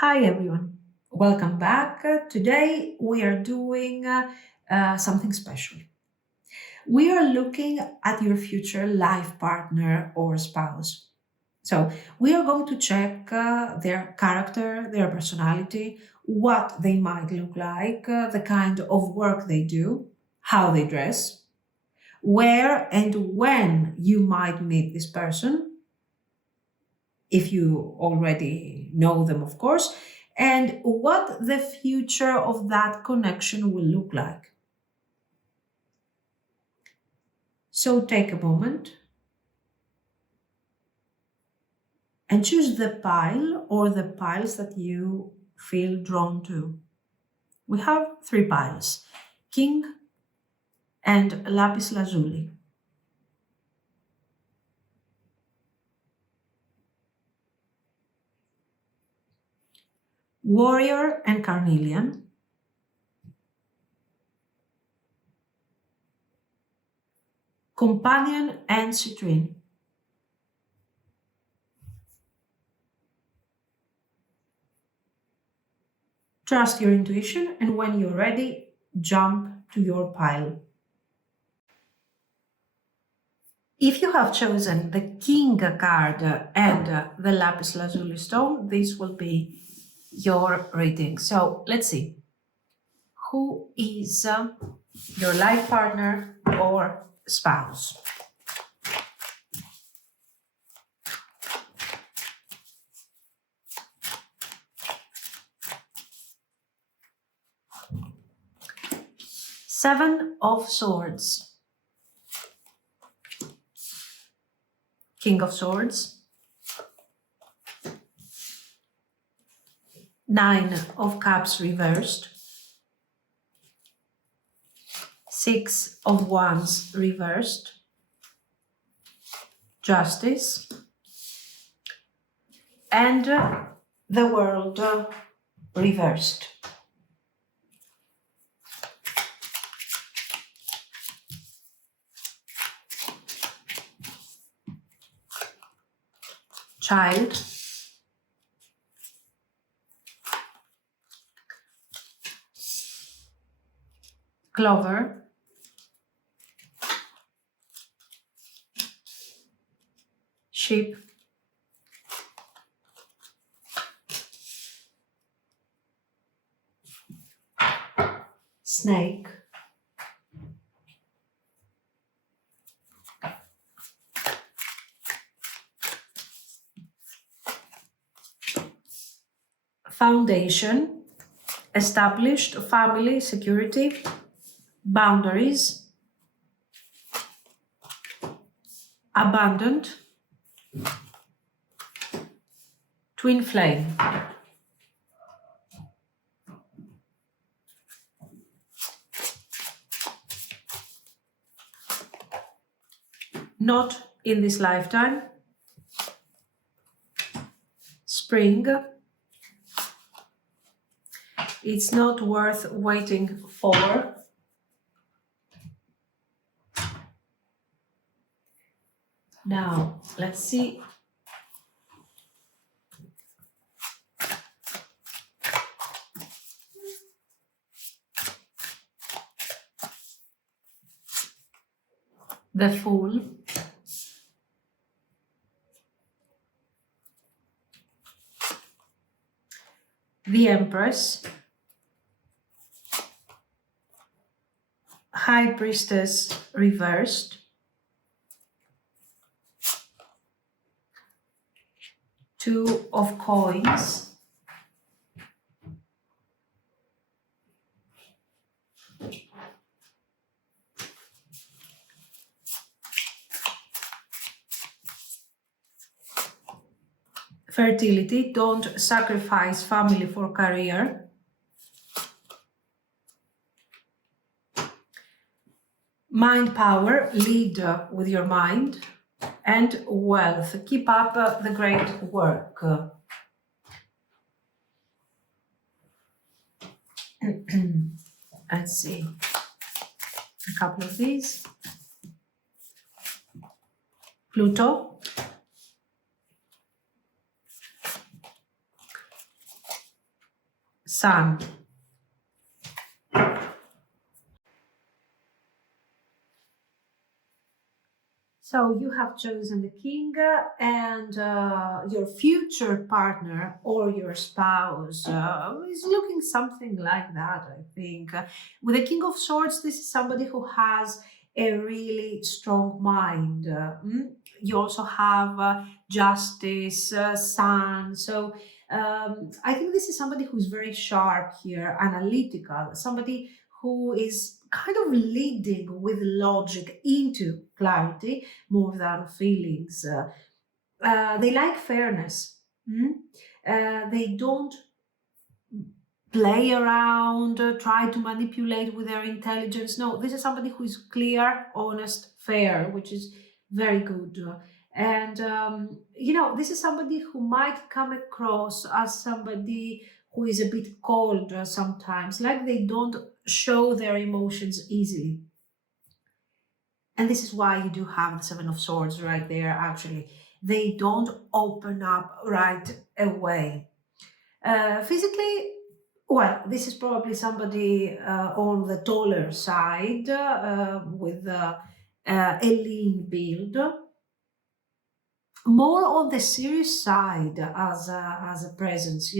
Hi everyone, welcome back. Today we are doing something special. We are looking at your future life partner or spouse. So we are going to check their character, their personality, what they might look like, the kind of work they do, how they dress, where and when you might meet this person, if you already know them, of course, and what the future of that connection will look like. So take a moment and choose the pile or the piles that you feel drawn to. We have three piles: King and Lapis Lazuli. Warrior and Carnelian. Companion and Citrine. Trust your intuition, and when you're ready, jump to your pile. If you have chosen the King card and the Lapis Lazuli stone, this will be your reading. So let's see. Who is your life partner or spouse? Seven of Swords. King of Swords. Nine of Cups reversed. Six of Wands reversed. Justice. And the World reversed. Child. Clover. Sheep. Snake. Foundation. Established family security. Boundaries. Abandoned. Twin flame. Not in this lifetime. Spring. It's not worth waiting for. Now, let's see. The Fool. The Empress. High Priestess reversed. Two of Coins. Fertility. Don't sacrifice family for career. Mind power. Lead with your mind. And wealth. Keep up the great work. Let's see. A couple of these. Pluto. Sun. So you have chosen the king, and your future partner or your spouse is looking something like that, I think. With the king of swords, this is somebody who has a really strong mind. You also have justice, sun. So I think this is somebody who's very sharp here, analytical, somebody who is kind of leading with logic into clarity more than feelings. They like fairness. They don't play around, try to manipulate with their intelligence. No, this is somebody who is clear, honest, fair, which is very good. And this is somebody who might come across as somebody who is a bit cold sometimes, like they don't show their emotions easily. And this is why you do have the Seven of Swords right there, actually. They don't open up right away. Physically, well, this is probably somebody on the taller side with a lean build, more on the serious side as a presence.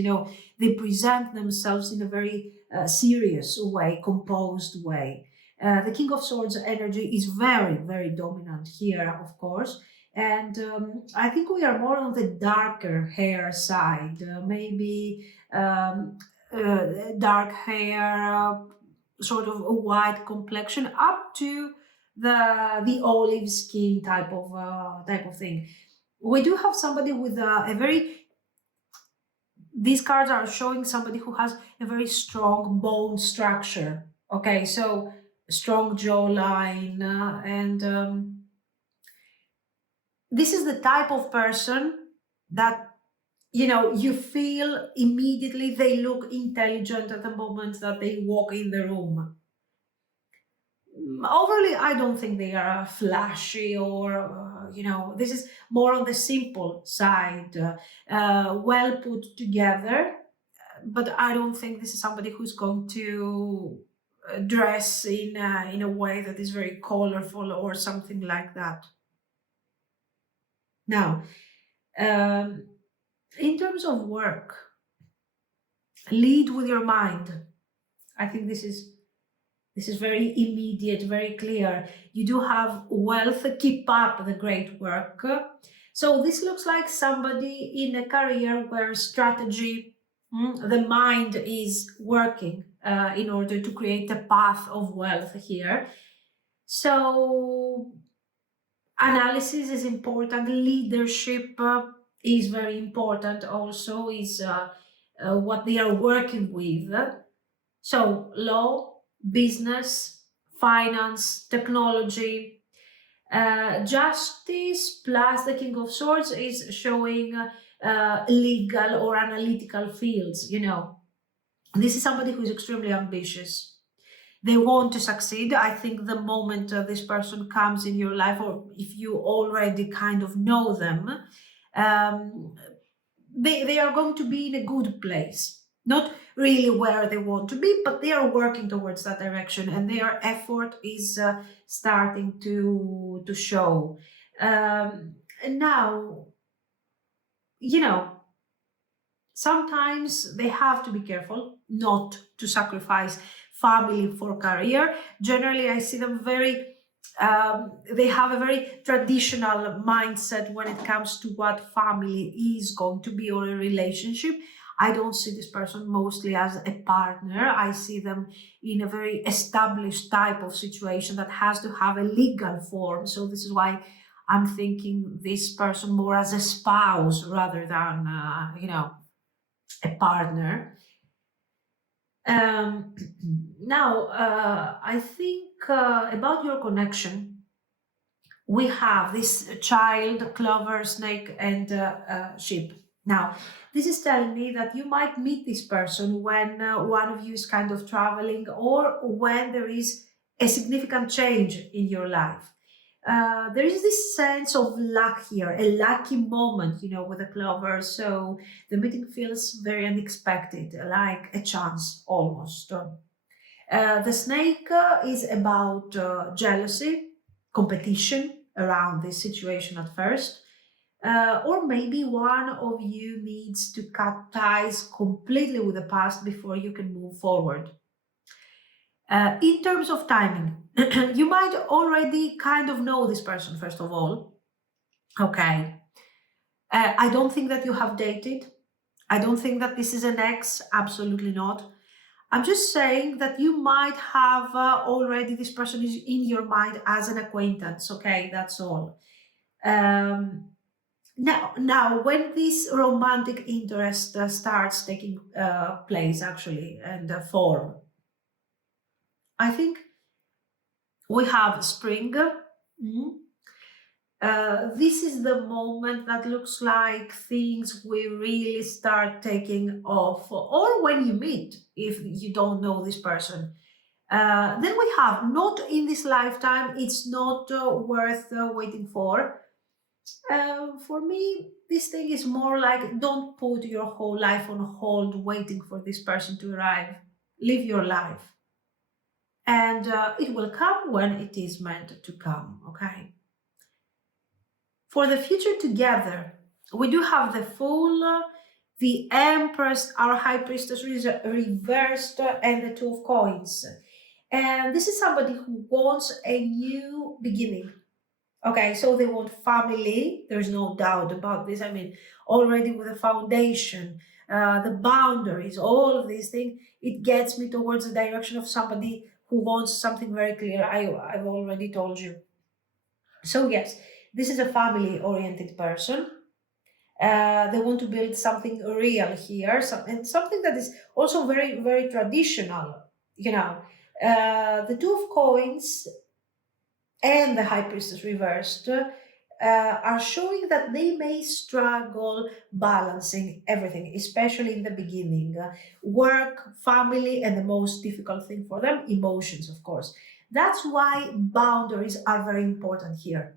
They present themselves in a very serious way, composed way. The King of Swords energy is very, very dominant here, of course. And I think we are more on the darker hair side, maybe dark hair, sort of a white complexion, up to the olive skin type of thing. We do have somebody with a very, these cards are showing somebody who has a very strong bone structure. Okay, so strong jawline, and this is the type of person that you feel immediately they look intelligent at the moment that they walk in the room. Overly, I don't think they are flashy, or this is more on the simple side, well put together. But I don't think this is somebody who's going to dress in a way that is very colorful or something like that. Now, um, in terms of work, lead with your mind. I think this is very immediate, very clear. You do have wealth, keep up the great work. So this looks like somebody in a career where strategy, the mind is working in order to create a path of wealth here. So analysis is important, leadership is very important also, is what they are working with. So, law, business, finance, technology, justice plus the King of Swords is showing legal or analytical fields. This is somebody who is extremely ambitious. They want to succeed. I think the moment this person comes in your life, or if you already kind of know them, um, they are going to be in a good place. Not really where they want to be, but they are working towards that direction, and their effort is starting to show. And now, you know, sometimes they have to be careful not to sacrifice family for career. Generally, I see them they have a very traditional mindset when it comes to what family is going to be, or a relationship. I don't see this person mostly as a partner. I see them in a very established type of situation that has to have a legal form. So this is why I'm thinking this person more as a spouse rather than, a partner. Um, Now, I think about your connection. We have this child, clover, snake, and sheep. Now, this is telling me that you might meet this person when one of you is kind of traveling, or when there is a significant change in your life. There is this sense of luck here, a lucky moment, with the clover. So the meeting feels very unexpected, like a chance almost. The snake is about jealousy, competition around this situation at first. Or maybe one of you needs to cut ties completely with the past before you can move forward. In terms of timing, you might already kind of know this person, first of all. Okay. I don't think that you have dated. I don't think that this is an ex. Absolutely not. I'm just saying that you might have already this person is in your mind as an acquaintance. Okay, that's all. Um, now, when this romantic interest starts taking place, actually, and form, I think we have spring. Mhm. This is the moment that looks like things will really start taking off, or when you meet, if you don't know this person. Then we have not in this lifetime, it's not worth waiting for. For me, this thing is more like don't put your whole life on hold waiting for this person to arrive. Live your life. And it will come when it is meant to come, okay? For the future together, we do have the Fool, the Empress, our High Priestess reversed, and the Two of Coins. And this is somebody who wants a new beginning. Okay, so they want family. There's no doubt about this. I mean, already with the foundation, the boundaries, all of these things, it gets me towards the direction of somebody who wants something very clear. I've already told you. So, yes, this is a family oriented person. They want to build something real here, and something that is also very, very traditional. You know, the Two of Coins and the High Priestess reversed are showing that they may struggle balancing everything, especially in the beginning. Work, family, and the most difficult thing for them, emotions, of course. That's why boundaries are very important here.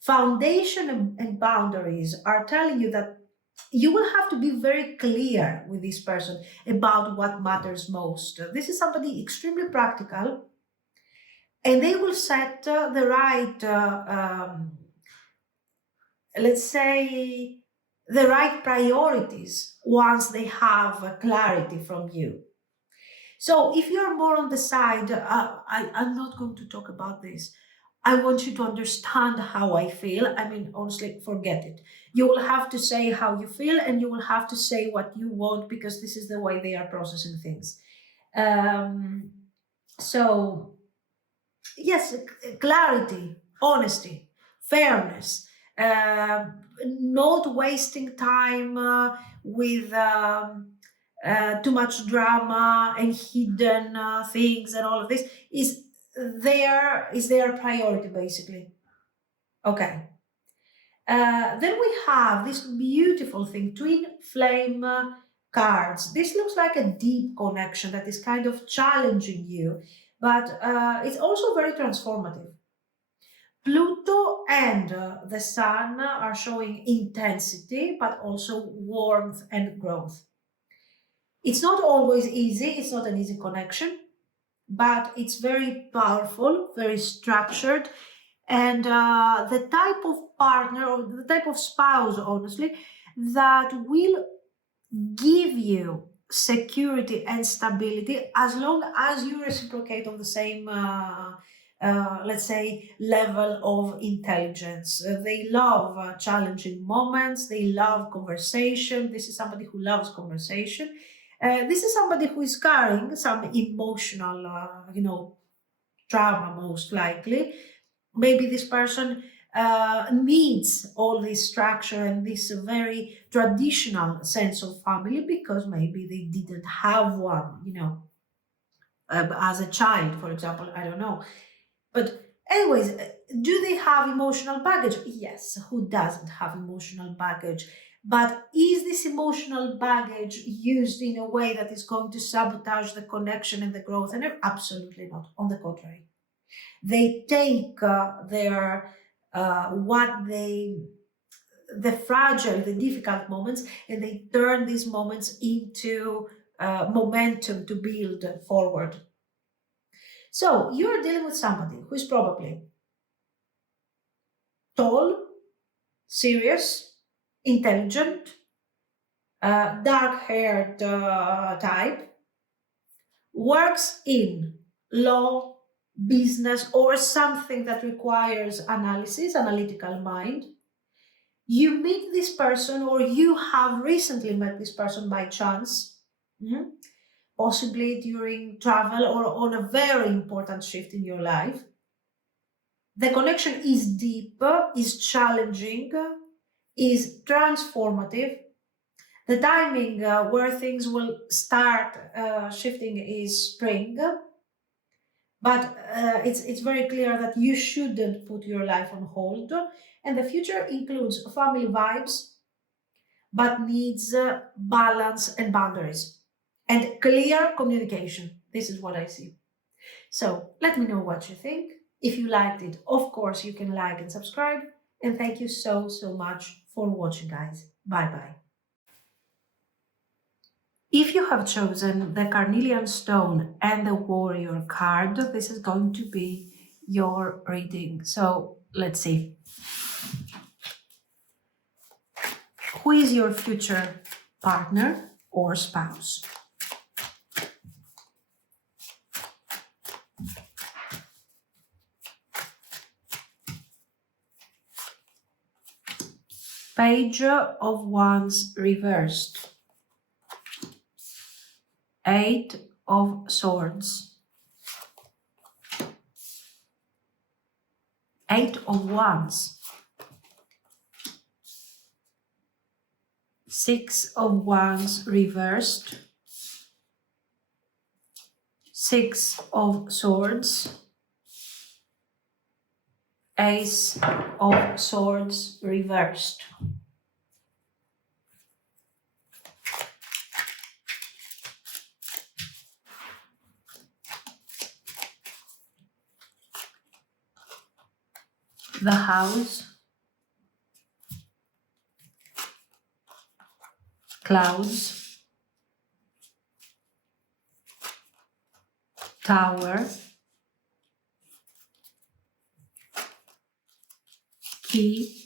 Foundation and boundaries are telling you that you will have to be very clear with this person about what matters most. This is somebody extremely practical, and they will set the right, let's say, the right priorities once they have clarity from you. So if you're more on the side, I'm not going to talk about this. I want you to understand how I feel. I mean, honestly, forget it. You will have to say how you feel and you will have to say what you want because this is the way they are processing things. Um, so, yes, clarity, honesty, fairness, not wasting time with too much drama and hidden things and all of this is their priority basically. Okay. Then we have this beautiful thing, twin flame cards. This looks like a deep connection that is kind of challenging you, but it's also very transformative. Pluto and the Sun are showing intensity, but also warmth and growth. It's not always easy, it's not an easy connection, but it's very powerful, very structured, and the type of partner or the type of spouse, honestly, that will give you security and stability as long as you reciprocate on the same let's say level of intelligence. They love challenging moments, they love conversation. This is somebody who loves conversation. This is somebody who is carrying some emotional trauma, most likely. Maybe this person needs all this structure and this very traditional sense of family because maybe they didn't have one, as a child, for example. I don't know. But, anyways, do they have emotional baggage? Yes, who doesn't have emotional baggage? But is this emotional baggage used in a way that is going to sabotage the connection and the growth? And absolutely not. On the contrary. They take the fragile, the difficult moments, and they turn these moments into momentum to build forward. So you're dealing with somebody who is probably tall, serious, intelligent, dark-haired type, works in law, business, or something that requires analysis, analytical mind. You meet this person, or you have recently met this person by chance, possibly during travel or on a very important shift in your life. The connection is deep, is challenging, is transformative. The timing where things will start shifting is spring, but it's very clear that you shouldn't put your life on hold. And the future includes family vibes, but needs balance and boundaries and clear communication. This is what I see. So let me know what you think. If you liked it, of course, you can like and subscribe. And thank you so, so much for watching, guys. Bye bye. If you have chosen the Carnelian Stone and the Warrior card, this is going to be your reading. So let's see. Who is your future partner or spouse? Page of Wands reversed. Eight of Swords. Eight of Wands. Six of Wands reversed. Six of Swords. Ace of Swords reversed. The House. Clouds. Tower. Key.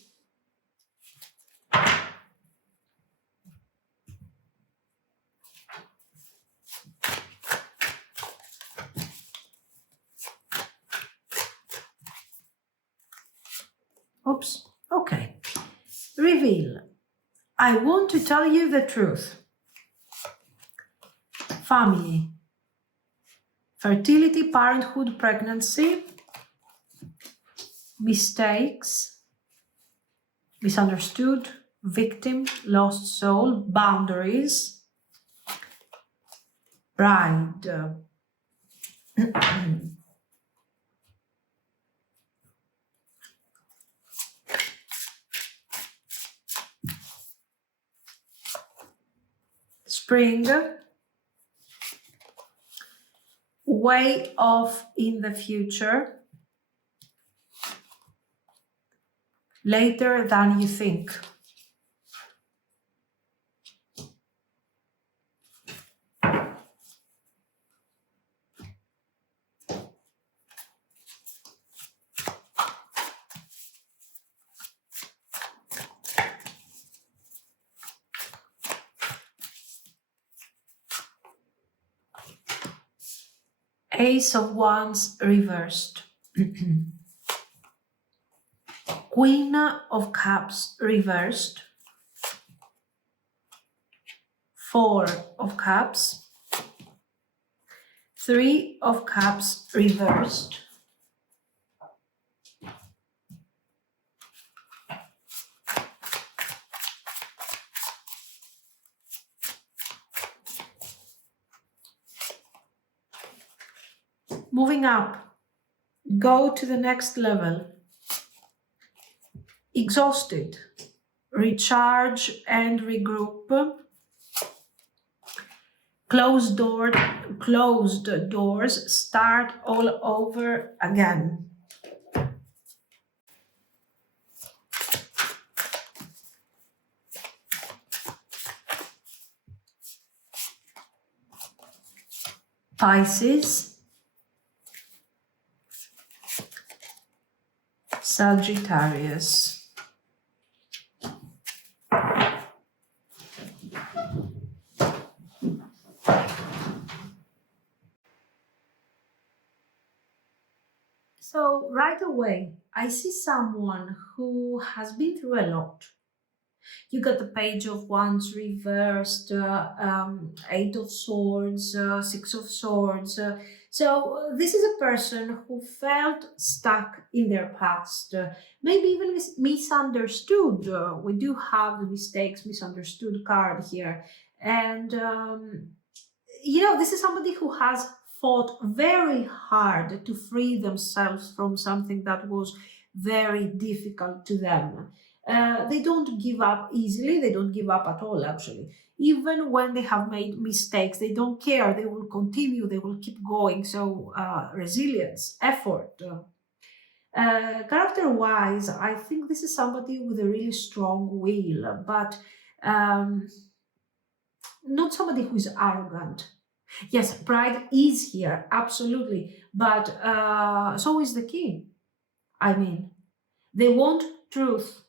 Oops. Okay. Reveal. I want to tell you the truth. Family. Fertility, parenthood, pregnancy. Mistakes. Misunderstood. Victim. Lost soul. Boundaries. Bride. Spring. Way off in the future. Later than you think. Ace of Wands reversed. Queen of Cups reversed. Four of Cups. Three of Cups reversed. Moving up, go to the next level. Exhausted, recharge and regroup. Closed door, closed doors start all over again. Pisces, Sagittarius. So right away, I see someone who has been through a lot. You got the Page of Wands reversed, Eight of Swords, Six of Swords. So this is a person who felt stuck in their past, maybe even misunderstood. We do have the mistakes, misunderstood card here. And this is somebody who has fought very hard to free themselves from something that was very difficult to them. They don't give up easily, they don't give up at all, actually. Even when they have made mistakes, they don't care, they will continue, they will keep going. So, resilience, effort. Character wise, I think this is somebody with a really strong will, but um, not somebody who is arrogant. Yes, pride is here, absolutely. But so is the king. I mean, they want truth.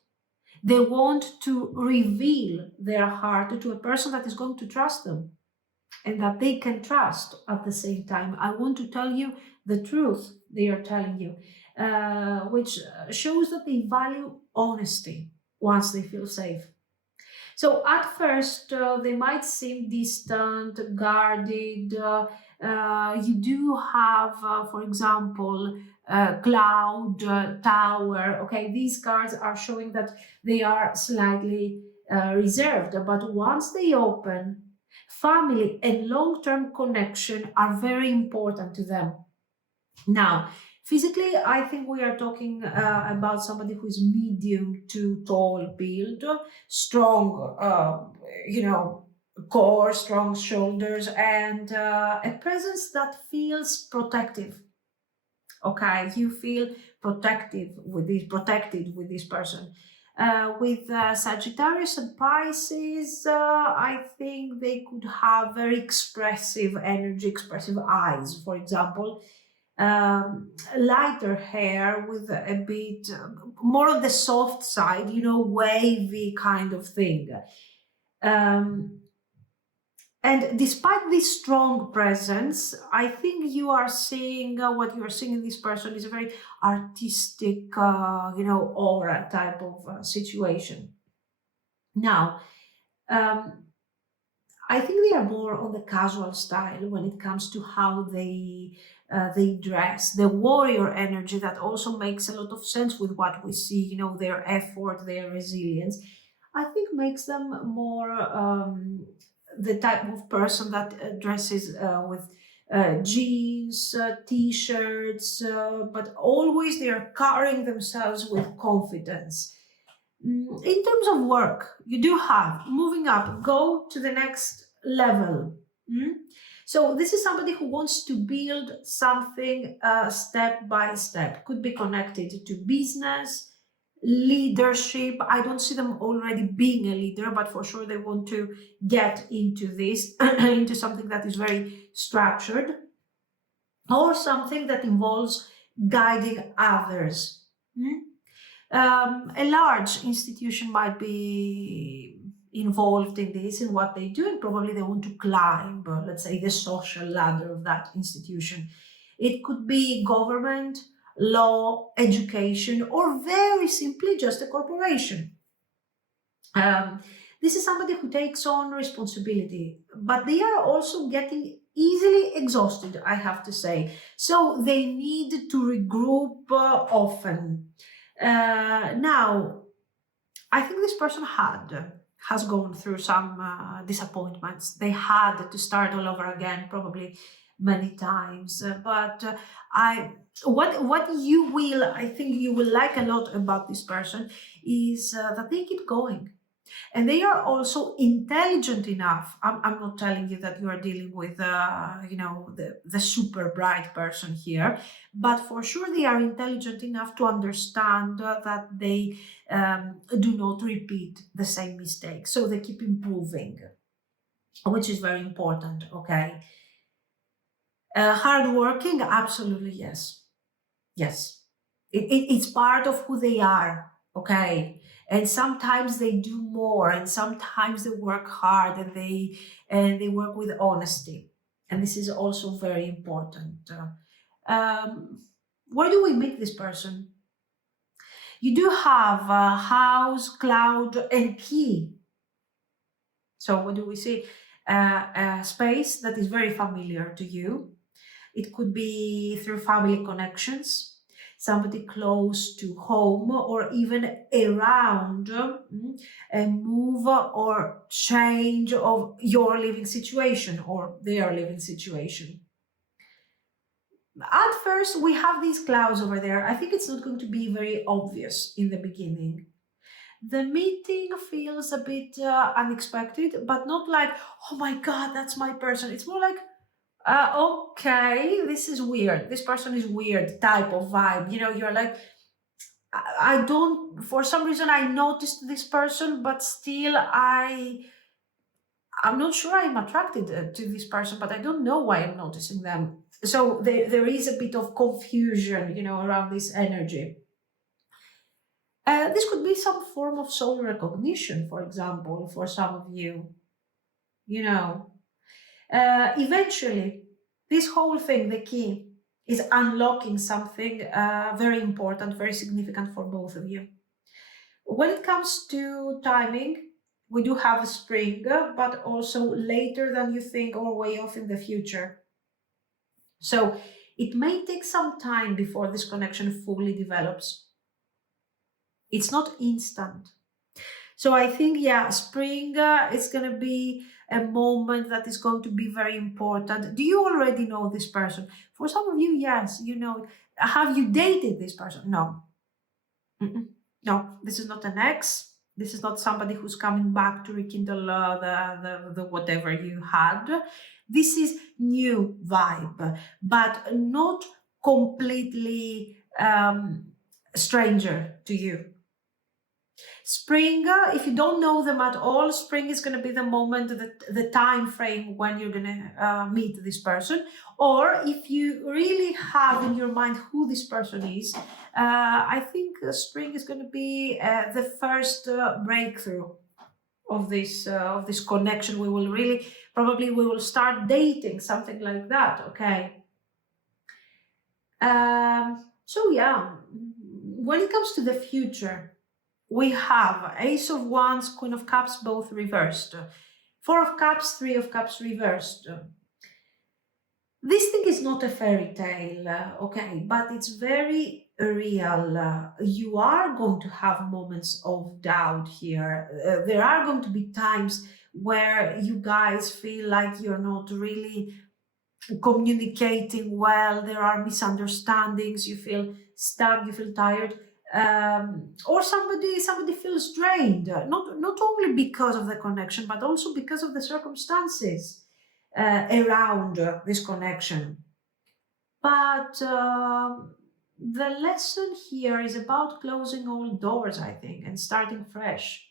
They want to reveal their heart to a person that is going to trust them and that they can trust at the same time. I want to tell you the truth they are telling you, which shows that they value honesty once they feel safe. So at first, they might seem distant, guarded. You do have, for example, cloud, tower. Okay, these cards are showing that they are slightly reserved. But once they open, family and long-term connection are very important to them. Now, physically, I think we are talking about somebody who is medium to tall build, strong, core, strong shoulders, and a presence that feels protective. Okay, you feel protected with this person. With Sagittarius and Pisces, I think they could have very expressive energy, expressive eyes, for example, lighter hair with a bit more on the soft side, wavy kind of thing. Um, and despite this strong presence, I think you are seeing what you are seeing in this person is a very artistic, aura type of situation. Now, um, I think they are more on the casual style when it comes to how they dress. The warrior energy that also makes a lot of sense with what we see. Their effort, their resilience. I think makes them more the type of person that dresses with jeans, t-shirts, but always they are carrying themselves with confidence. In terms of work, you do have moving up, go to the next level. Mm? So, this is somebody who wants to build something step by step, could be connected to business, leadership. I don't see them already being a leader, but for sure they want to get into this, into something that is very structured, or something that involves guiding others. Mm? A large institution might be involved in this, in what they do, and probably they want to climb, let's say, the social ladder of that institution. It could be government, law, education, or very simply just a corporation. Um, this is somebody who takes on responsibility, but they are also getting easily exhausted, I have to say. So they need to regroup often. Now, I think this person has gone through some disappointments. They had to start all over again, probably many times. But I, what you will, I think you will like a lot about this person is that they keep going. And they are also intelligent enough. I'm not telling you that you are dealing with, the super bright person here, but for sure they are intelligent enough to understand that they do not repeat the same mistake. So they keep improving, which is very important. Okay. Hardworking, absolutely yes. Yes. It's part of who they are. Okay. And sometimes they do more, and sometimes they work hard, and they work with honesty. And this is also very important. Where do we meet this person? You do have house, cloud, and key. So what do we see? A space that is very familiar to you. It could be through family connections, somebody close to home, or even around a move or change of your living situation or their living situation. At first, we have these clouds over there. I think it's not going to be very obvious in the beginning. The meeting feels a bit unexpected, but not like, oh my God, that's my person. It's more like, okay, this is weird. This person is weird type of vibe. You're like, I don't, for some reason, I noticed this person, but still, I'm not sure I'm attracted to this person, but I don't know why I'm noticing them. So there is a bit of confusion, around this energy. This could be some form of soul recognition, for example, for some of you. You know, Eventually, this whole thing, the key, is unlocking something very important, very significant for both of you. When it comes to timing, we do have a spring, but also later than you think or way off in the future. So it may take some time before this connection fully develops. It's not instant. So I think, yeah, spring is going to be a moment that is going to be very important. Do you already know this person? For some of you, yes, you know. Have you dated this person? No. Mm-mm. No, this is not an ex. This is not somebody who's coming back to rekindle the whatever you had. This is new vibe, but not completely stranger to you. Spring, if you don't know them at all, spring is going to be the moment, the time frame when you're going to meet this person. Or if you really have in your mind who this person is, I think spring is going to be the first breakthrough of this connection. We will really probably we will start dating, something like that. Okay. So yeah, when it comes to the future, we have Ace of Wands, Queen of Cups, both reversed. Four of Cups, Three of Cups reversed. This thing is not a fairy tale, okay, but it's very real. You are going to have moments of doubt here. There are going to be times where you guys feel like you're not really communicating well, there are misunderstandings, you feel stuck, you feel tired, or somebody feels drained, not only because of the connection but also because of the circumstances around this connection. But the lesson here is about closing all doors, I think, and starting fresh.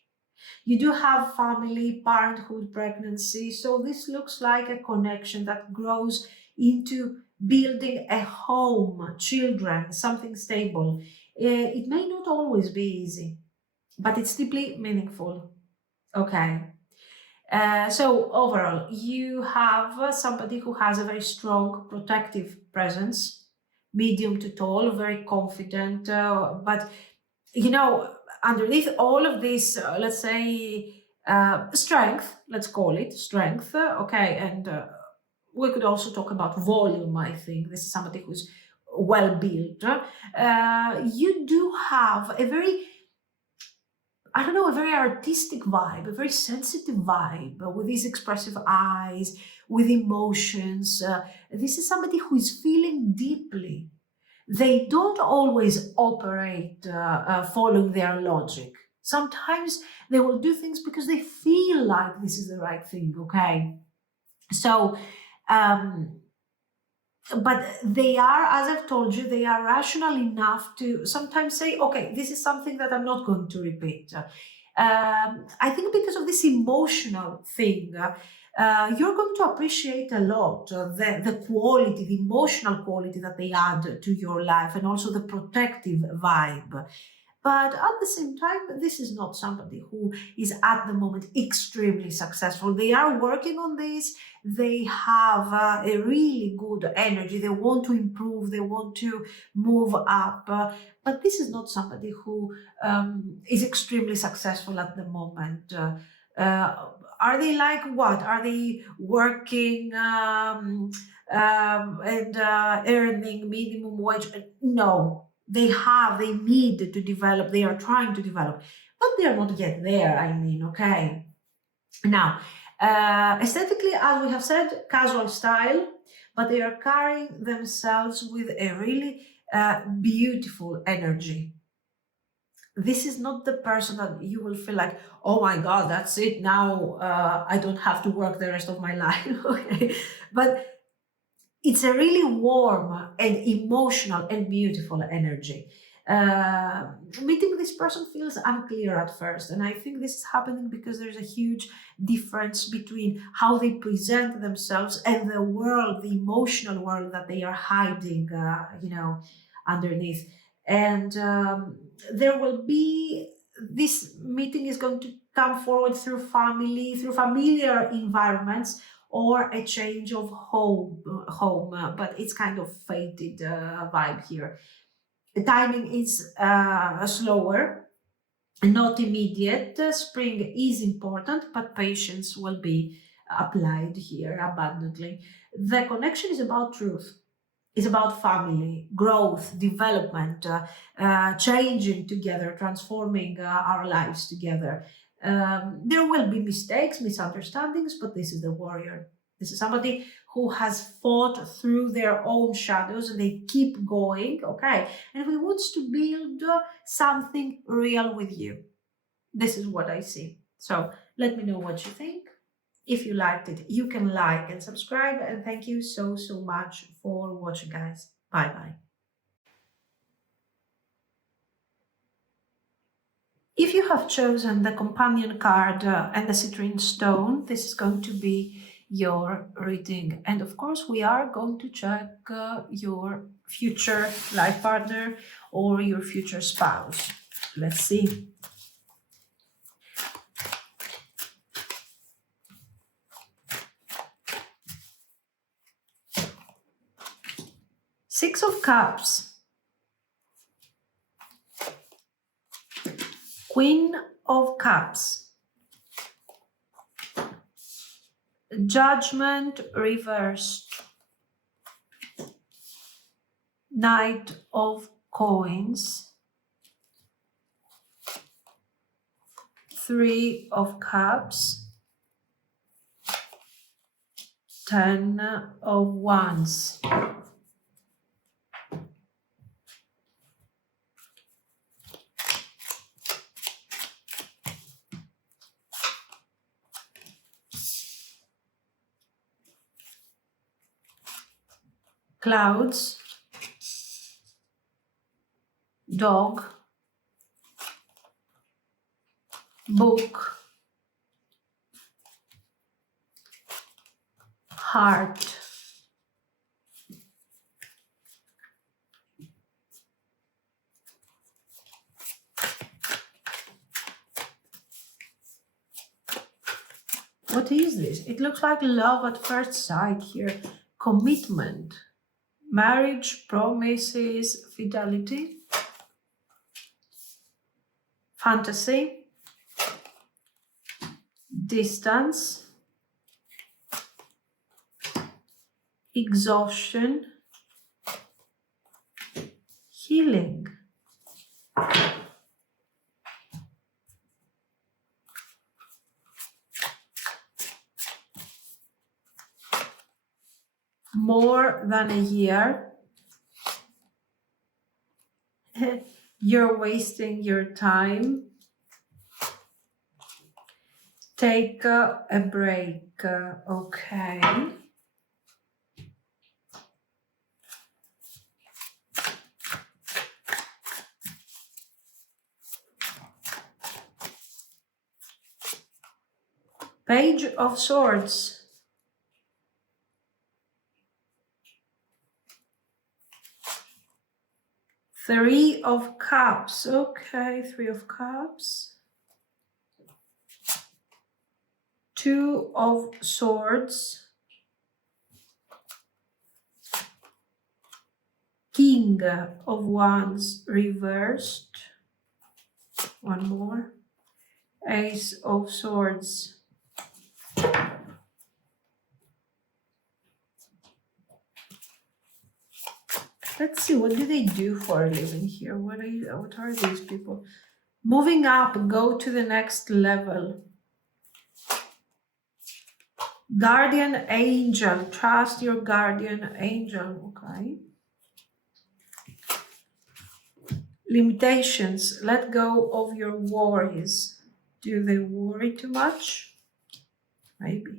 You do have family, parenthood, pregnancy. So this looks like a connection that grows into building a home, children, something stable. It may not always be easy, but it's deeply meaningful. Okay. So overall, you have somebody who has a very strong protective presence, medium to tall, very confident, but underneath all of this, let's say, strength, let's call it strength, okay, and we could also talk about volume, I think. This is somebody who's well built. You do have a very, I don't know, a very artistic vibe, a very sensitive vibe with these expressive eyes, with emotions. This is somebody who is feeling deeply. They don't always operate following their logic. Sometimes they will do things because they feel like this is the right thing, okay? So, um, but they are, as I've told you, they are rational enough to sometimes say, okay, this is something that I'm not going to repeat. I think because of this emotional thing, you're going to appreciate a lot the quality, the emotional quality that they add to your life, and also the protective vibe. But at the same time, this is not somebody who is at the moment extremely successful. They are working on this. They have a really good energy. They want to improve. They want to move up. But this is not somebody who is extremely successful at the moment. Are they like what? Are they working and earning minimum wage? No, they need to develop, they are trying to develop, but they are not yet there, I mean, okay. Now, aesthetically, as we have said, casual style, but they are carrying themselves with a really beautiful energy. This is not the person that you will feel like, oh my God, that's it. Now I don't have to work the rest of my life. Okay. But it's a really warm and emotional and beautiful energy. Meeting this person feels unclear at first, and I think this is happening because there's a huge difference between how they present themselves and the world, the emotional world that they are hiding, underneath. And there will be this meeting is going to come forward through family, through familiar environments, or a change of home, but it's kind of fated vibe here. The timing is slower, not immediate. Spring is important, but patience will be applied here abundantly. The connection is about truth. It's about family, growth, development, changing together, transforming our lives together. There will be mistakes, misunderstandings, but this is the warrior. This is somebody who has fought through their own shadows and they keep going, okay? And who wants to build something real with you. This is what I see. So let me know what you think. If you liked it, you can like and subscribe. And thank you so, so much for watching, guys. Bye bye. If you have chosen the companion card and the citrine stone, this is going to be your reading. And of course, we are going to check your future life partner or your future spouse. Let's see. Six of Cups, Queen of Cups, Judgment reversed, Knight of Coins, Three of Cups, Ten of Wands. Clouds, Dog, Book, Heart. What is this? It looks like love at first sight here. Commitment, marriage, promises, fidelity, fantasy, distance, exhaustion, healing. More than a year. You're wasting your time. take a break. Okay. Page of Swords. Three of Cups. Okay, Three of Cups. Two of Swords. King of Wands reversed. One more. Ace of Swords. Let's see, what do they do for a living here? What are these people? Moving up, go to the next level. Guardian angel, trust your guardian angel, okay? Limitations, let go of your worries. Do they worry too much? Maybe.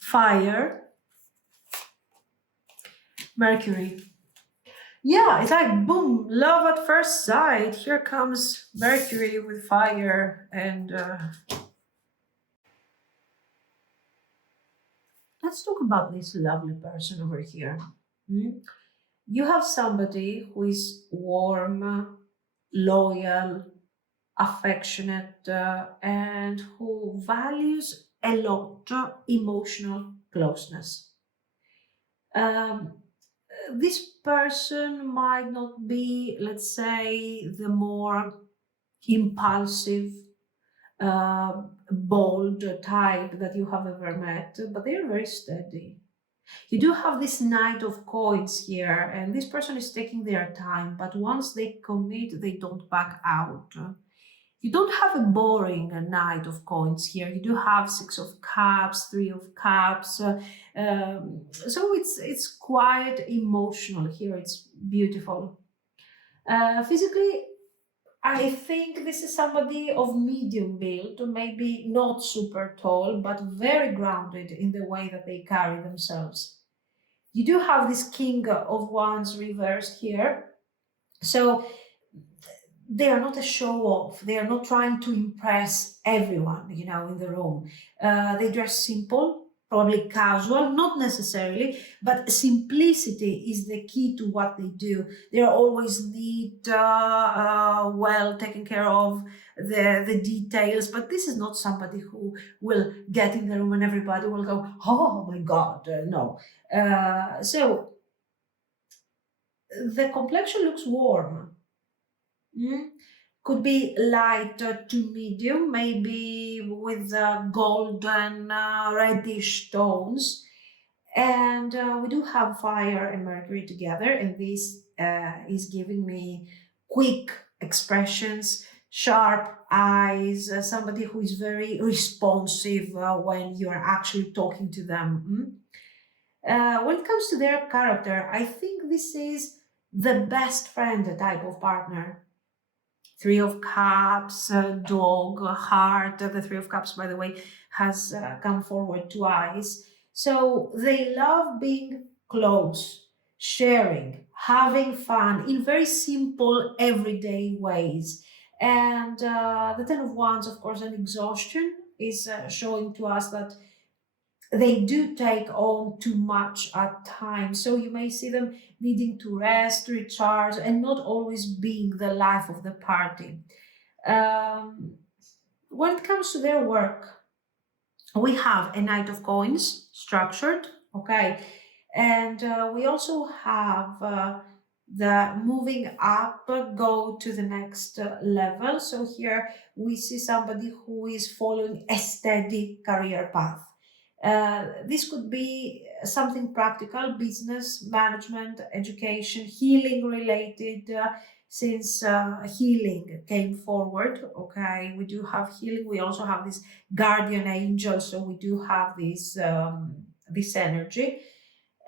Fire. Mercury. Yeah, it's like boom, love at first sight. Here comes Mercury with fire. And let's talk about this lovely person over here. Hmm? You have somebody who is warm, loyal, affectionate, and who values a lot emotional closeness. Um, this person might not be, let's say, the more impulsive, bold type that you have ever met, but they are very steady. You do have this Knight of Coins here, and this person is taking their time, but once they commit, they don't back out. You don't have a boring Knight of Coins here. You do have Six of Cups, Three of Cups. So it's quite emotional here. It's beautiful. Physically, I think this is somebody of medium build, maybe not super tall, but very grounded in the way that they carry themselves. You do have this King of Wands reversed here. So they are not a show off. They are not trying to impress everyone, in the room. They dress simple, probably casual, not necessarily, but simplicity is the key to what they do. They are always neat, well taken care of, the details. But this is not somebody who will get in the room and everybody will go, "Oh my God!" No. So the complexion looks warm. Mm. Could be light to medium, maybe with golden reddish tones. And we do have fire and Mercury together, and this is giving me quick expressions, sharp eyes, somebody who is very responsive when you are actually talking to them. When it comes to their character, I think this is the best friend type of partner. Three of Cups, dog, heart. The Three of Cups, by the way, has come forward twice. So they love being close, sharing, having fun in very simple, everyday ways. And the Ten of Wands, of course, and exhaustion is showing to us that they do take on too much at times. So you may see them needing to rest, recharge, and not always being the life of the party. Um, when it comes to their work, we have a Knight of Coins structured, okay, and we also have the moving up, go to the next level. So here we see somebody who is following a steady career path. This could be something practical, business, management, education, healing related, since healing came forward. Okay, we do have healing. We also have this guardian angel, so we do have this this energy,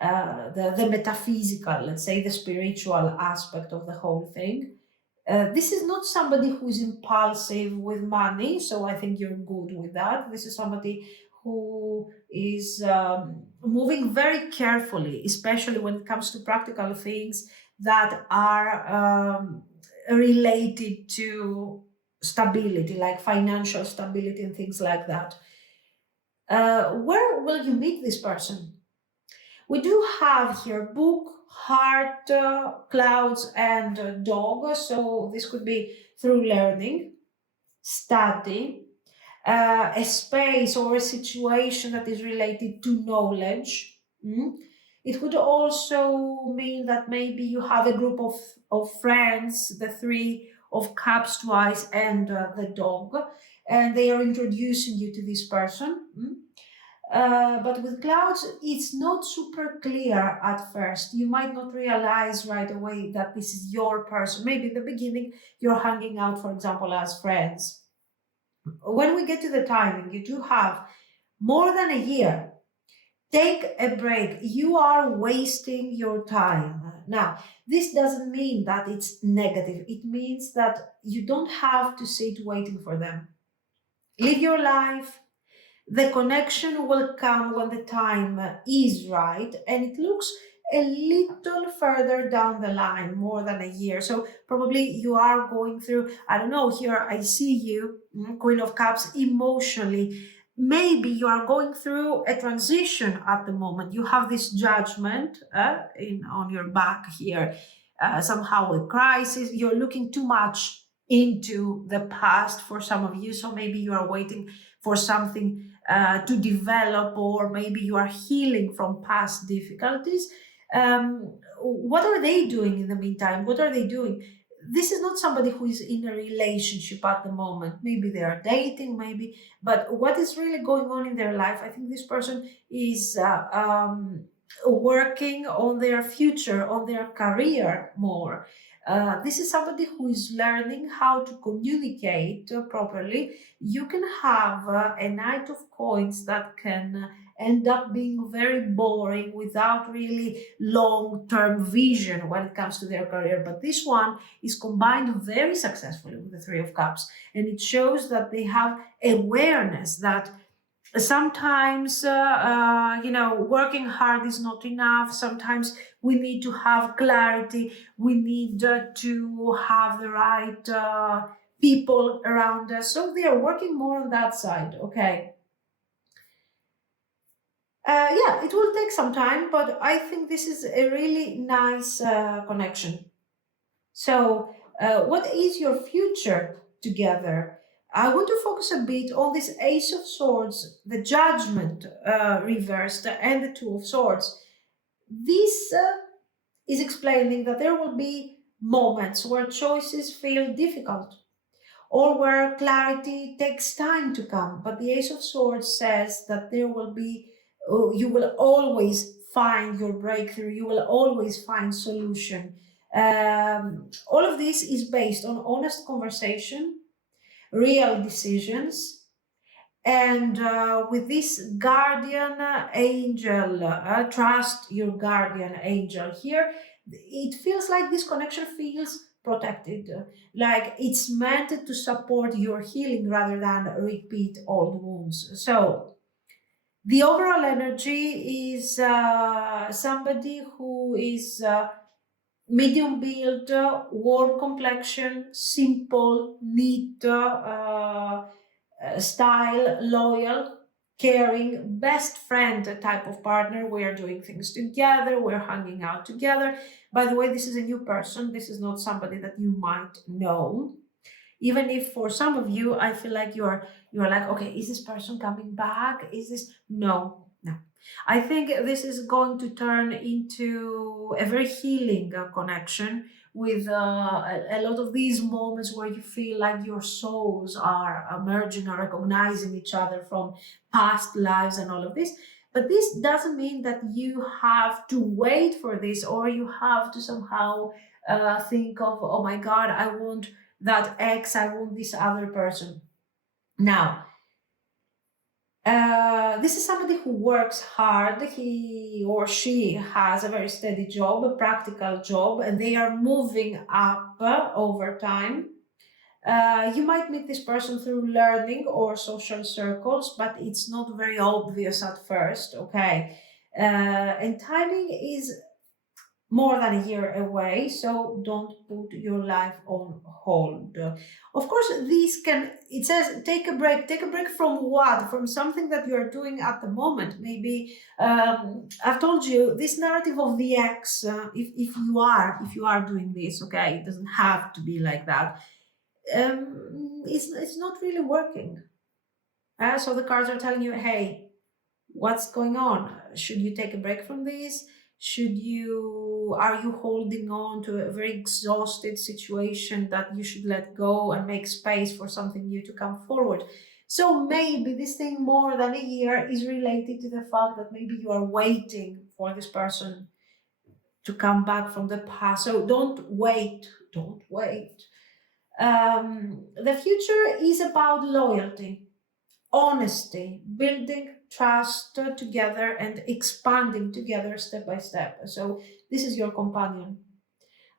the metaphysical, let's say the spiritual aspect of the whole thing. This is not somebody who is impulsive with money, so I think you're good with that. This is somebody who is moving very carefully, especially when it comes to practical things that are related to stability, like financial stability and things like that. Where will you meet this person? We do have here book, heart, clouds, and dog. So this could be through learning, study, a space or a situation that is related to knowledge. Mm. It could also mean that maybe you have a group of friends, the three of cups twice, and the dog, and they are introducing you to this person. Mm. But with clouds, it's not super clear at first. You might not realize right away that this is your person. Maybe in the beginning, you're hanging out, for example, as friends. When we get to the timing, you do have more than a year. Take a break. You are wasting your time. Now, this doesn't mean that it's negative. It means that you don't have to sit waiting for them. Live your life. The connection will come when the time is right, and it looks a little further down the line, more than a year. So probably you are going through, I don't know, here I see you, Queen of Cups, emotionally. Maybe you are going through a transition at the moment. You have this judgment on your back here, somehow a crisis. You're looking too much into the past for some of you. So maybe you are waiting for something to develop, or maybe you are healing from past difficulties. What are they doing in the meantime? What are they doing? This is not somebody who is in a relationship at the moment. Maybe they are dating, maybe, but what is really going on in their life? I think this person is working on their future, on their career more. This is somebody who is learning how to communicate properly. You can have a Knight of Coins that can end up being very boring without really long-term vision when it comes to their career. But this one is combined very successfully with the Three of Cups. And it shows that they have awareness that sometimes working hard is not enough. Sometimes we need to have clarity. We need to have the right people around us, so they are working more on that side. Okay. Yeah, it will take some time, but I think this is a really nice connection. So, what is your future together? I want to focus a bit on this Ace of Swords, the Judgment reversed, and the Two of Swords. This is explaining that there will be moments where choices feel difficult, or where clarity takes time to come. But the Ace of Swords says that there will be, you will always find your breakthrough, you will always find solution. All of this is based on honest conversation, real decisions, and with this guardian angel, trust your guardian angel here. It feels like this connection feels protected, like it's meant to support your healing rather than repeat old wounds. So, the overall energy is somebody who is medium build, warm complexion, simple, neat, style, loyal, caring, best friend type of partner. We are doing things together, we're hanging out together. By the way, this is a new person, this is not somebody that you might know. Even if for some of you, I feel like you're like, okay, is this person coming back? Is this no. I think this is going to turn into a very healing connection with a lot of these moments where you feel like your souls are merging or recognizing each other from past lives and all of this. But this doesn't mean that you have to wait for this, or you have to somehow think of, oh my God, I want that ex, I want this other person. Now, This is somebody who works hard. He or she has a very steady job, a practical job, and they are moving up over time. You might meet this person through learning or social circles, but it's not very obvious at first, okay? And timing is more than a year away, so don't put your life on hold. Of course, it says take a break from what? From something that you're doing at the moment. Maybe I've told you this narrative of the ex, if you are doing this, okay, it doesn't have to be like that. It's not really working. So the cards are telling you, hey, what's going on? Should you take a break from this? Are you holding on to a very exhausted situation that you should let go and make space for something new to come forward? So maybe this thing more than a year is related to the fact that maybe you are waiting for this person to come back from the past. So don't wait. The future is about loyalty, honesty, building trust together and expanding together step by step. So, this is your companion.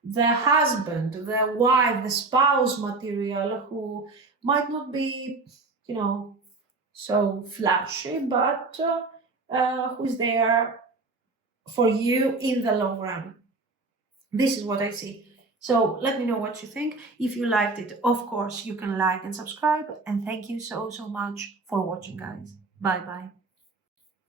The husband, the wife, the spouse material who might not be, you know, so flashy, but who's there for you in the long run. This is what I see. So let me know what you think. If you liked it, of course, you can like and subscribe. And thank you so, so much for watching, guys. Bye bye.